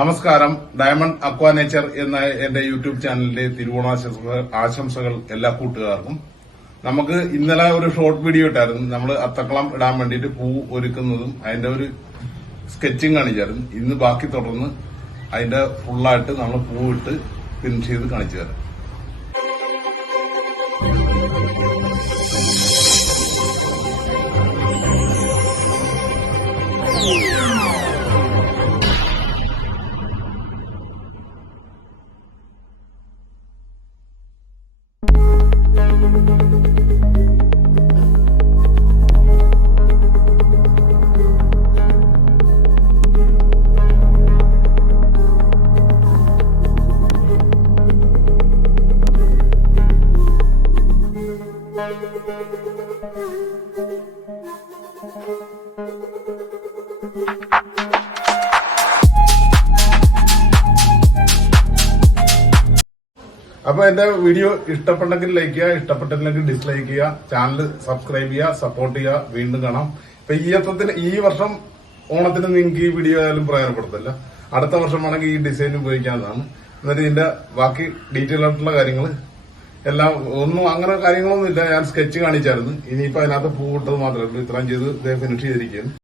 നമസ്കാരം. ഡയമണ്ട് അക്വാ നേച്ചർ എന്ന എന്റെ യൂട്യൂബ് ചാനലിന്റെ ആശംസകൾ എല്ലാ കൂട്ടുകാർക്കും. നമുക്ക് ഇന്നലെ ഒരു ഷോർട്ട് വീഡിയോ ഇട്ടായിരുന്നു. നമ്മൾ അത്തക്കളം ഇടാൻ വേണ്ടിയിട്ട് പൂ ഒരുക്കുന്നതും അതിന്റെ ഒരു സ്കെച്ചിങ് കാണിച്ചായിരുന്നു. ഇന്ന് ബാക്കി തുടർന്ന് അതിന്റെ ഫുള്ളായിട്ട് നമ്മൾ പൂ ഇട്ട് ഫിനിഷ് ചെയ്ത് കാണിച്ചു തരാം. അപ്പൊ എന്റെ വീഡിയോ ഇഷ്ടപ്പെട്ടെങ്കിൽ ലൈക്ക് ചെയ്യുക, ഇഷ്ടപ്പെട്ടില്ലെങ്കിൽ ഡിസ്ലൈക്ക് ചെയ്യുക, ചാനൽ സബ്സ്ക്രൈബ് ചെയ്യുക, സപ്പോർട്ട് ചെയ്യുക. വീണ്ടും കാണാം. ഇപ്പൊ ഈ വർഷം ഓണത്തിന് നിങ്ങൾക്ക് ഈ വീഡിയോ ആയാലും പ്രയോജനപ്പെടുത്തില്ല. അടുത്ത വർഷം വേണമെങ്കിൽ ഈ ഡിസൈൻ ഉപയോഗിക്കാവുന്നതാണ്. എന്നിട്ട് ഇതിന്റെ ബാക്കി ഡീറ്റെയിൽ ആയിട്ടുള്ള കാര്യങ്ങൾ എല്ലാം അങ്ങനെ കാര്യങ്ങളൊന്നും ഇല്ല. ഞാൻ സ്കെച്ച് കാണിച്ചായിരുന്നു. ഇനിയിപ്പോ അതിനകത്ത് പൂ ഇട്ടത് മാത്രമേ ഉള്ളൂ. ഇത്രയും ചെയ്ത് ഫിനിഷ് ചെയ്തിരിക്കുകയാണ്.